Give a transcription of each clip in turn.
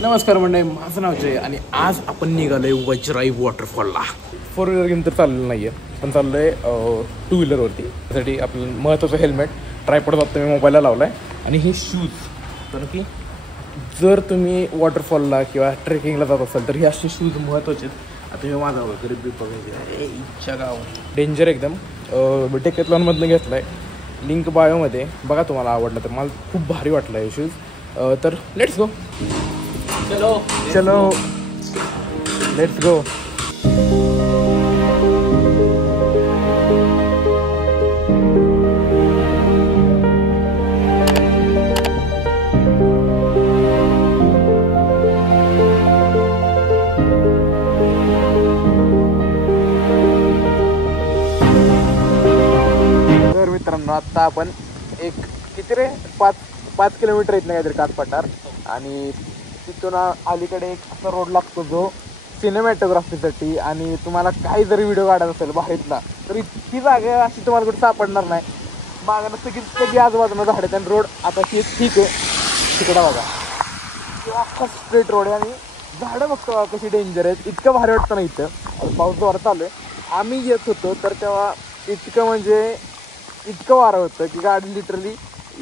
नमस्कार मंडळी, माझं नाव जय आणि आज आपण निघालोय वज्राई वॉटरफॉलला. 4 व्हीलर घेऊन तर चाललेलं नाही आहे, पण चाललो आहे 2 व्हीलरवरती. त्यासाठी आपलं महत्त्वाचं हेल्मेट, ट्रायपॉड जातो मी मोबाईलला लावला आहे आणि हे शूज. कारण की जर तुम्ही वॉटरफॉलला किंवा ट्रेकिंगला जात असाल तर हे असे शूज महत्त्वाचे आहेत. आता हे माझा गरीब बी बघायचे इच्छा गाव डेंजर एकदम. डेकॅथलॉनमधनं घेतला आहे, लिंक बायोमध्ये बघा, तुम्हाला आवडलं तर. मला खूप भारी वाटलं हे शूज. तर लेट्स गो. चलो लेट्स गो. तर मित्रांनो, आता आपण एक किती रे 5 किलोमीटर इथनं काहीतरी कातपठार, आणि तिथून अलीकडे एक असा रोड लागतो जो सिनेमॅटोग्राफीसाठी. आणि तुम्हाला काही जरी व्हिडिओ काढायचा असेल बाहेरला तर इतकी जागा अशी तुम्हाला कुठे सापडणार नाही. मागणं सगळी आजूबाजूला झाड आहेत आणि रोड आता ठीक आहे. तिकडं बघा, अख्खा स्ट्रेट रोड आहे आणि झाडं बघतो कशी डेंजर आहेत. इतकं भारी वाटतं ना इथं. पाऊस जोरात चालू आहे. आम्ही येत होतो तर तेव्हा इतकं वारं होतं की गाडी लिटरली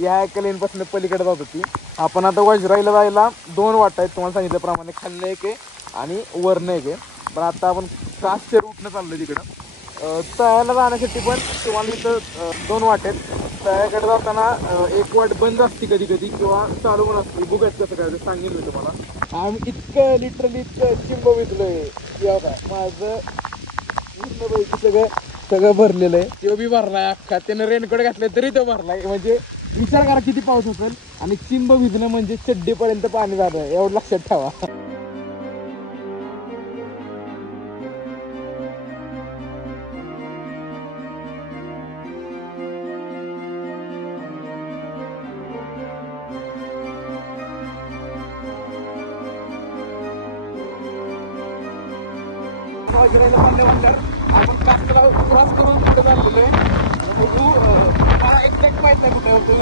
या एका लेनपासून पलीकडे जात होती. आपण आता वज्राईला जायला 2 वाटा आहेत, तुम्हाला सांगितल्याप्रमाणे. खाल्लं एक आहे आणि वरनं एक आहे. पण आता आपण कासच्या रूटनं चाललो तिकडं. तळ्याला जाण्यासाठी पण तुम्हाला इथं 2 वाट आहेत. तळ्याकडे जाताना एक वाट बंद असते कधी कधी, किंवा चालू पण असते. बघायचं कसं काय ते सांगेन मी तुम्हाला. आम्ही इतकं लिटरली चिंब विकलोय किंवा काय, माझं पूर्ण सगळं भरलेलं आहे. तो बी भरलाय अख्खा. त्यानं रेनकोट घातलाय तरी तो भरलाय. म्हणजे विचार करा किती पाऊस असेल. आणि चिंब भिजणं म्हणजे चड्डीपर्यंत पाणी झालं, एवढं लक्षात ठेवा. वज्राईला चालल्यानंतर आपण कासला क्रॉस करून पुढे चाललेलो आहे. बघू, मला एक्झॅक्ट माहित नाही कुठे होतं,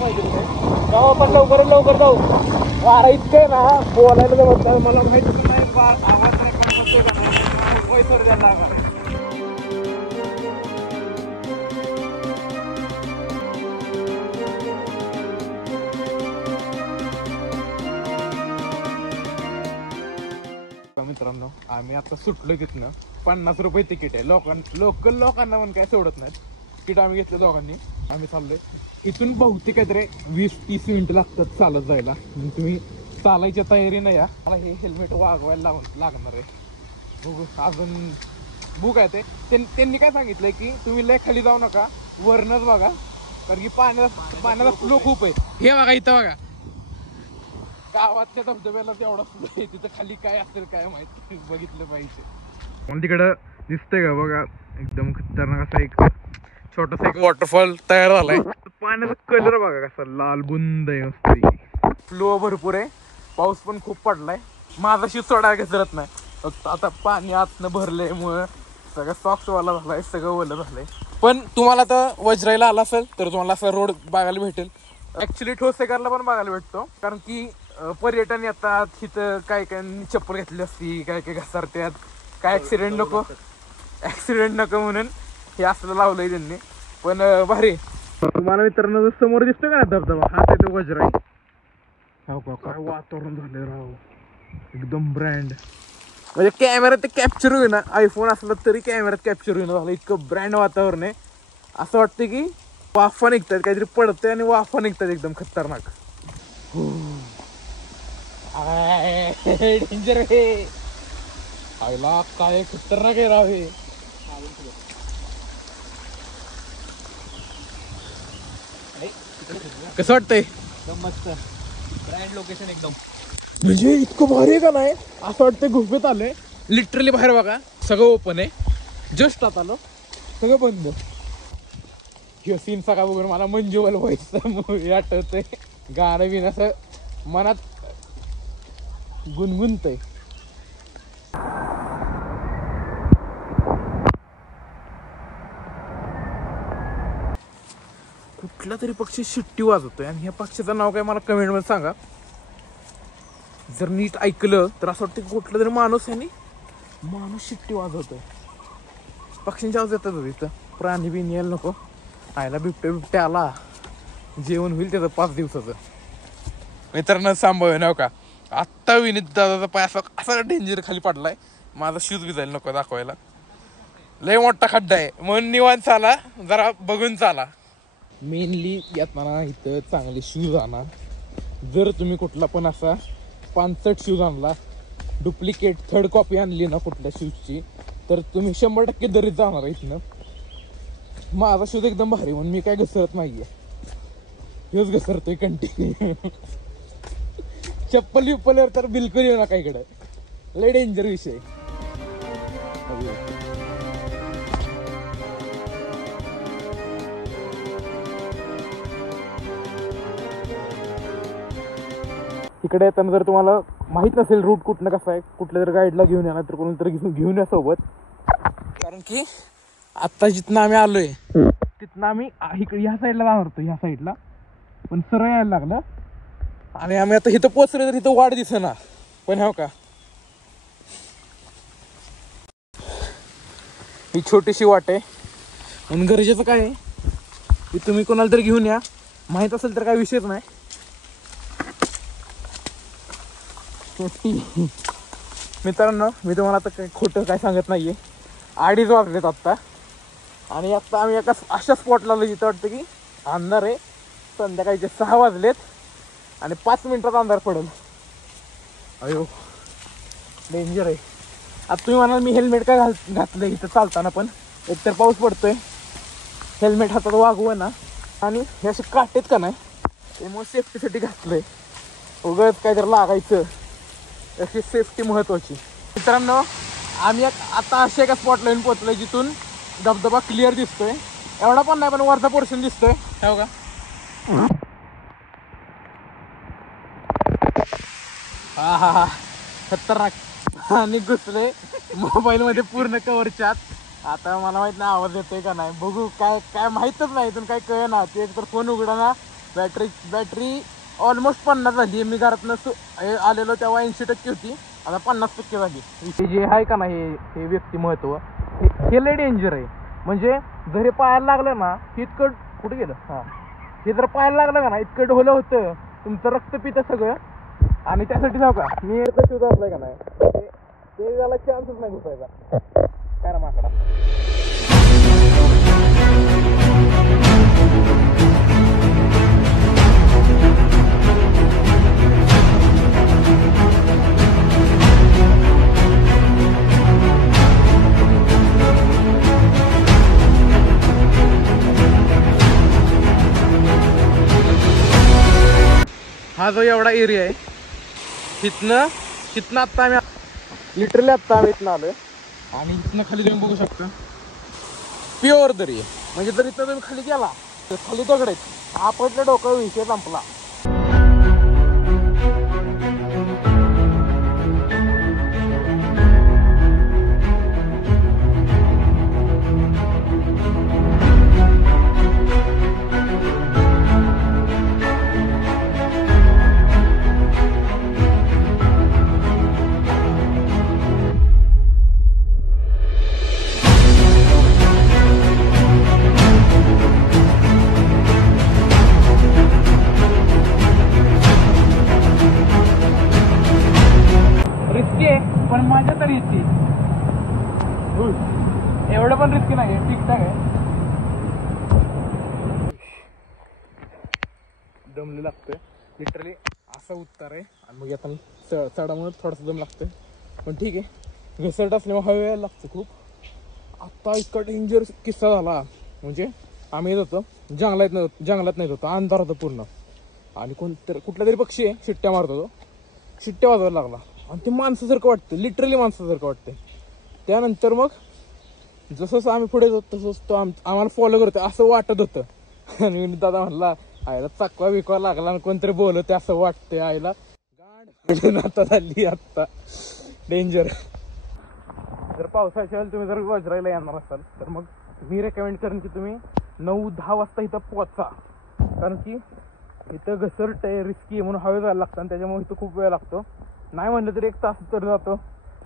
माहिती नाही. गाव पण लवकर जाऊ. वारा इतकं आहे ना, बोलायला जमत नाही. मला माहिती नाही आवाज रेकॉर्ड होतोय का नाही, पैसर द्यायला आम्हाला. मित्रांनो, आम्ही आता सुटलो तिथनं. 50 रुपये तिकीट आहे. लोकल लोकांना पण काय सोडत नाहीत. तिकीट आम्ही घेतलं दोघांनी. आम्ही चाललोय इथून. बहुतेक काहीतरी 20-30 मिनिटं लागतात चालत जायला. तुम्ही चालायच्या तयारीनं या. मला हे हेल्मेट वागवायला लागणार आहे. बघू अजून बुक आहे ते. त्यांनी काय सांगितलंय की तुम्ही लय खाली जाऊ नका, वरनच बघा. कारण की पाण्याला फ्लो खूप आहे. हे बघा इथं बघा, गावातल्या धबधब्याला तेवढा फ्लो आहे. तिथं खाली काय असेल काय माहिती, बघितलं पाहिजे. पण तिकडं दिसतंय का बघा, एकदम खतरनाक असा एक छोटासा एक वॉटरफॉल तयार झालाय. पाण्याचा कलर बघा कसा लाल बुंद आहे. फ्लो भरपूर आहे. पाऊस पण खूप पडलाय. माझा शूज सोडायला घसरत नाही. फक्त आता पाणी आतनं भरल्यामुळं सगळं सॉक्सवाला झालाय, सगळं ओलं झालंय. पण तुम्हाला तर वज्राईला आला असेल तर तुम्हाला असा रोड बघायला भेटेल. ऍक्च्युली ठोसेकरला पण बघायला भेटतो. कारण की पर्यटन येतात तिथं, काय चप्पल घेतली असती, काय घसरतात, काय ऍक्सिडेंट नको म्हणून हे असलं लावलंय त्यांनी. पण भारी. तुम्हाला मित्रांनो समोर दिसतोय का धबधबा, हा ते वज्राई. हो का, काय वातावरण झालं राव, एकदम ब्रँड. म्हणजे कॅमेरा ते कॅप्चर होईना, आयफोन असला तरी कॅमेऱ्यात कॅप्चर होईना झालं. इतकं ब्रँड वातावरण आहे. असं वाटतं की वाफा निघतात, काहीतरी पडतंय आणि वाफा निघतात एकदम खतरनाक. डेंजर आहे. आईला काय खतरनाक आहे राव हे. कसं वाटतंय? एकदम मस्त ब्रँड लोकेशन एकदम. म्हणजे इतकं भारी आहे का नाही, असं वाटतंय गुफेत आलंय. लिटरली बाहेर बघा सगळं ओपन आहे. जस्ट आता आलो, सगळं बंद. हे सीन सगळा बघून मला मंजुबल व्हायचं मूवी आठवतंय. गाणं बिन असं मनात गुणगुणतंय. कुठला तरी पक्षी शिट्टी वाजवतोय आणि ह्या पक्षाचं नाव काय मला कमेंटमध्ये सांगा. जर नीट ऐकलं तर असं वाटतं की कुठलं तरी माणूस शिट्टी वाजवतोय. पक्ष्यांच्या आवाज येतात इथं. प्राणी बिणी यायला नको. आयला बिबट्या आला, जेवण होईल त्याचं 5 दिवसाचं. मित्रांनो सांभाळ नव का, आत्ता विनीत दादाचा पाय असा डेंजर खाली पडलाय. माझा शूज बी जायला नको दाखवायला. लय मोठा खड्डा आहे म्हणून निवांत चाला, जरा बघून चाला. मेनली येताना इथं चांगले शूज आणा. जर तुम्ही कुठला पण असा 65 शूज आणला, डुप्लिकेट 3rd कॉपी आणली ना कुठल्या शूजची, तर तुम्ही 100% दरीत जाणार आहे इथनं. माझा शूज एकदम भारी म्हणून मी काय घसरत नाहीये, हेच घसरतोय कंटिन्यू. चप्पल विप्पलवर तर बिलकुल येऊ नका इकडे, लय डेंजर विषय. इकडे येताना जर तुम्हाला माहित नसेल रूट कुठनं कसा आहे, कुठल्या तरी गाईडला घेऊन या, तर कोणतरी घेऊन या सोबत. कारण की आत्ता जिथनं आम्ही आलोय तिथनं आम्ही इकडे ह्या साईडला जाणार होतो, ह्या साईडला, पण सरळ यायला लागलं. आणि आम्ही आता इथं पोचलो तर इथं वाट दिसेना. पण हो का, ही छोटीशी वाट आहे म्हणून गरजेचं काय आहे की तुम्ही कोणाला तरी घेऊन या. माहित असेल तर काय विषयच नाही. मित्रांनो मी तुम्हाला आता काही खोटं काय सांगत नाहीये. 2:30 वाजलेत आत्ता, आणि आत्ता आम्ही एका अशा स्पॉटला आलो जिथं वाटतं की अंधार आहे. संध्याकाळचे 6 वाजलेत आणि 5 मिनिटात अंधार पडेल. अयो डेंजर आहे. आता तुम्ही म्हणाल मी हेल्मेट काय घातलं इथं चालताना, पण एकतर पाऊस पडतोय, हेल्मेट हातात वागवं ना, आणि हे असे काटेत का नाही त्यामुळे सेफ्टीसाठी घातलंय. उगाच काहीतरी लागायचं, अशी सेफ्टी महत्वाची. मित्रांनो आम्ही आता अशा एका स्पॉटला येऊन पोहोचलोय जिथून धबधबा क्लिअर दिसतोय. एवढा पण नाही, पण वरचा पोर्शन दिसतोय. हो का, हा हा हा खतरनाक. आणि घुसले मोबाईल मध्ये पूर्ण कव्हरच्या आत. आता मला माहित नाही आवाज येतोय का नाही, बघू. काय माहितच नाही, इथून काय कळ ना. ते एक तर फोन उघडा ना, बॅटरी ऑलमोस्ट 50 झाली. मी घरातनं आलेलो तेव्हा 80% होती, आता 50% झाली. हे जे आहे का नाही, हे व्यक्तिमत्व हे लय डेंजर आहे. म्हणजे जर हे पायाला लागलं ना, इतकं कुठे गेलं, हां हे जर पायाला लागलं का ना, इतकं ढोलं होतं, तुमचं रक्त पितं सगळं. आणि त्यासाठी जाऊ का मी एकदा शूज असलाय का नाही, ते त्याला चान्सच नाही घुसायचा. काय रे माकडा. हा जो एवढा एरिया आहे, तिथनं आत्ता आम्ही लिटरली आम्ही इथनं आलोय. आणि इथनं खाली तुम्ही बघू शकता प्युअर दरी आहे. म्हणजे जर इथं तुम्ही खाली गेला तर खाली दगड आहेत, आपल्या डोक्यावर विषय संपला. पण माझ्या तरी येते एवढं पण रिस्की नाही, ठीकठाक आहे. दमले लागतोय लिटरली, असा उत्तर आहे. आणि मग आता चढामुळे थोडासा दम लागतोय, पण ठीक आहे. घसरट असल्यामुळे हवे लागतं खूप. आत्ता इतका डेंजर किस्सा झाला. म्हणजे आम्ही येत होतो जंगलात नाही होतो, अंधार होतं पूर्ण. आणि कुठला तरी पक्षी आहे शिट्ट्या मारतो, तो शिट्ट्या वाजवायला लागला. आणि ते माणसासारखं वाटतं, लिटरली माणसासारखं वाटतं. त्यानंतर मग जसं आम्ही पुढे जातो तसंच तो आम्हाला फॉलो करतो असं वाटत होतं. आणि दादा म्हणला आईला चकवा बिकवा लागला आणि कोणतरी बोलत असं वाटतंय. आईला गांड आता झाली आत्ता डेंजर. जर पावसाच्या वेळेला तुम्ही जर वज्रायला येणार असाल तर मग मी रेकमेंड करेन की तुम्ही 9-10 वाजता इथं पोचा. कारण की इथं घसरट आहे, रिस्की आहे म्हणून हवे जायला लागतं आणि त्याच्यामुळे इथं खूप वेळ लागतो. नाही म्हणलं तरी 1 तास तर जातो.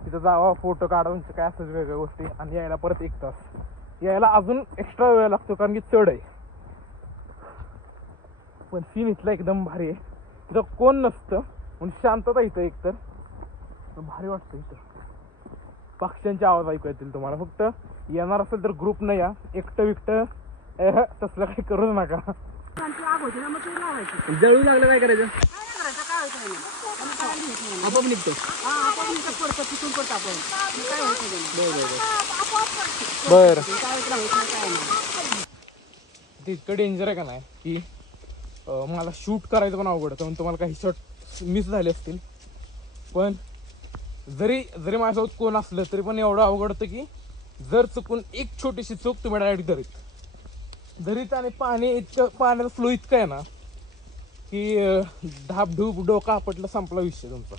तिथं जावा, फोटो काढून काय असं वेगळ्या गोष्टी, आणि यायला परत 1 तास. यायला अजून एक्स्ट्रा वेळ लागतो कारण की चढ आहे. पण सीन इथला एकदम भारी आहे. तिथं कोण नसतं म्हणून शांतता इथं एकतर भारी वाटतं. इथं पक्ष्यांचे आवाज ऐकू येतील तुम्हाला. फक्त येणार असेल तर ग्रुप नाही या, एकटं विकटं तसलं काही करूच नका. जळू लागलं काय करायचं? आपोआप निघतो. बर इतकं डेंजर आहे का नाही की मला शूट करायचं पण अवघड होतं. म्हणून तुम्हाला काही शॉट मिस झाले असतील. पण जरी माझ्यासोबत कोण असलं तरी पण एवढं अवघड होतं की जर चुकून एक छोटीशी चूक तुम्ही डायरेक्ट दरीत आणि पाणी इतकं, पाण्याचा फ्लो इतकं आहे ना की धापधूप डोका आपटलं, संपला विषय तुमचा.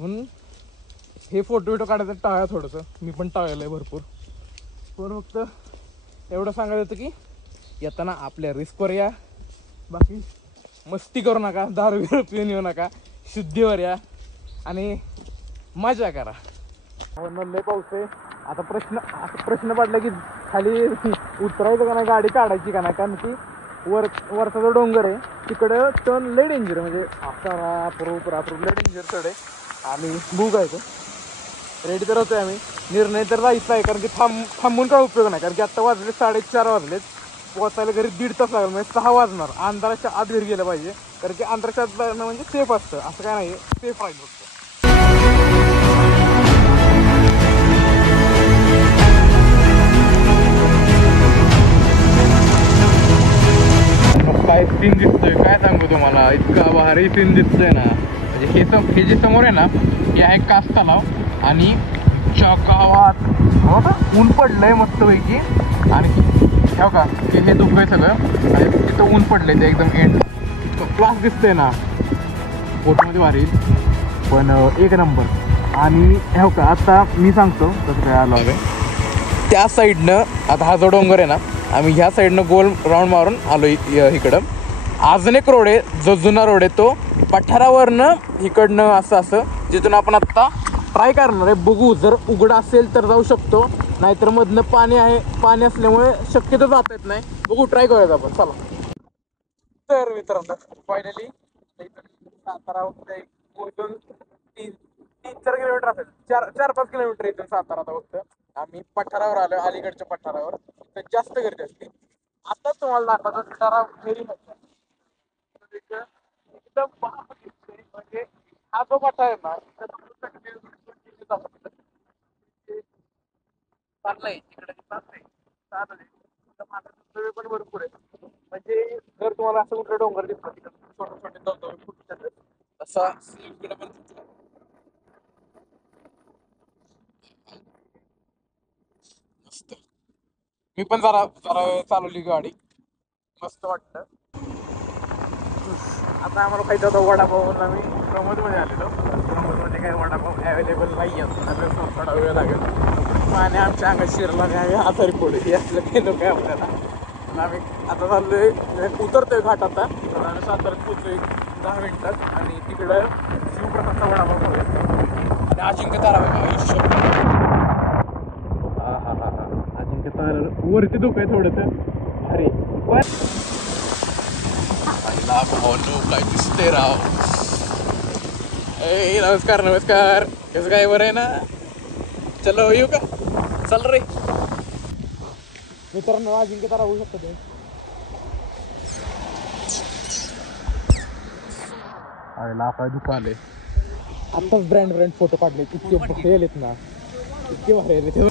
म्हणून हे फोटो काढायचं टाळा थोडंसं. मी पण टाळलं आहे भरपूर. पण फक्त एवढं सांगायचं होतं की येताना आपल्या रिस्कवर या. बाकी मस्ती करू नका, दारू बिरू पिऊन येऊ नका, शुद्धीवर या आणि मजा करा. लय पाऊस आहे. आता प्रश्न पडला की खाली उतरायचं का नाही, गाडी काढायची का नाही. कारण की वरचा जो डोंगर आहे तिकडं टर्न लय डेंजर, म्हणजे असा रापरूप लय डेंजर चढ आहे. आणि बुक आहे रेडी तर होतोय आम्ही. निर्णय तर जायचा आहे कारण की थांबून काय उपयोग नाही. कारण की आत्ता वाजले 4:30 वाजलेत. पोहोचायला घरी 1.5 तास लागेल, म्हणजे 6 वाजणार. अंधाराच्या आत घरी गेलं पाहिजे कारण की अंधाराच्या आत जाणं म्हणजे सेफ असतं, असं काय नाही, सेफ राहील फक्त. काय सीन दिसतोय काय सांगू तुम्हाला, इतका भारी सीन दिसतोय ना. म्हणजे हे जे समोर आहे ना, हे आहे कास तलाव. आणि गावात ऊन पडलंय मस्तपैकी. आणि हो का हे धुकं आहे सगळं आणि तिथं ऊन पडलंय ते एकदम एंड. क्लास दिसतोय ना, फोटोमध्ये भारी पण एक नंबर. आणि हो का आता मी सांगतो कसं काय आलो आहे. त्या साईडनं आता हा जो डोंगर आहे ना, आम्ही ह्या साईडनं गोल राऊंड मारून आलो इकडं. अजून एक रोड आहे जो जुना रोड आहे, तो पठारावरनं इकडनं असं जिथून आपण आत्ता ट्राय करणार आहे. बघू, जर उघडं असेल तर जाऊ शकतो, नाहीतर मधनं पाणी आहे. पाणी असल्यामुळे शक्यतो जाता येत नाही. बघू, ट्राय करूयात आपण. चला तर मित्रांनो, फायनली सातारा 3-4 किलोमीटर असेल, 4-5 किलोमीटर इथून सातारा. आता फक्त आम्ही पठारावर आलो, अलीकडच्या पठारावर. तर जास्त गर्दी असते. आता तुम्हाला दाखवतो पठारा फेरी एकदम म्हणजे हा जो पठार आहे ना, चाललंय तिकडे चाललंय पण भरपूर आहे. म्हणजे जर तुम्हाला असं कुठलं डोंगर दिसलं तिकडे छोटे छोटे फुटतात तसा इकडे पण मस्त. मी पण जरा चालवली गाडी, मस्त वाटतं. आता आम्हाला खायचा होता वडापाव. आम्ही प्रमोदमध्ये आलेलो. प्रमोदमध्ये काय वडापाव अवेलेबल नाही आहे, थोडा वेळ लागेल. आणि आमच्या अंगात शिरला काय आजारी पडू हे असलं केलं काय आपल्याला. आम्ही आता चाललोय, उतरतोय घाट. आता आम्ही साताऱ्यात पोचलोय 10 मिनिटात. आणि तिकडं शिवप्रसादचा वडापाव खाऊया. आणि अजिंक्य तारा अजिंक्य तारा वरती धोक आहे थोडंसं भारी. काय दिसते राव. नमस्कार कसं काय, बरं आहे ना. चलो येऊ का, चल रे मित्रांनो. अजिंक्य तारा होऊ शकतो ते. अरे लाफा दुकान आले. आत्ताच ब्रँड फोटो काढले, इतके भारी ना, इतके भारी आले.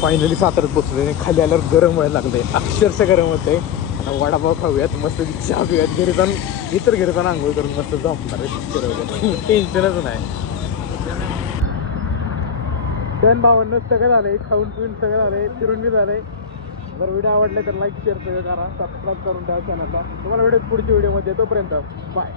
फायनली साताऱ्यात पोचले. खाली आल्यावर गरम व्हायला लागले, अक्षरशः गरम होते. आता वडापाव खाऊयात, मस्त चहा पिऊयात, घरी जाऊन आंघोळ करून मस्त झोपणार आहे. टेन्शनच नाही. डन भावांना सगळं झालंय, खाऊन पिऊन सगळं झालंय, फिरून बी झालंय. जर व्हिडिओ आवडले तर लाईक शेअर करा, सबस्क्राईब करून ठेवा चॅनलला. तुम्हाला व्हिडिओ पुढच्या व्हिडिओमध्ये. तोपर्यंत बाय.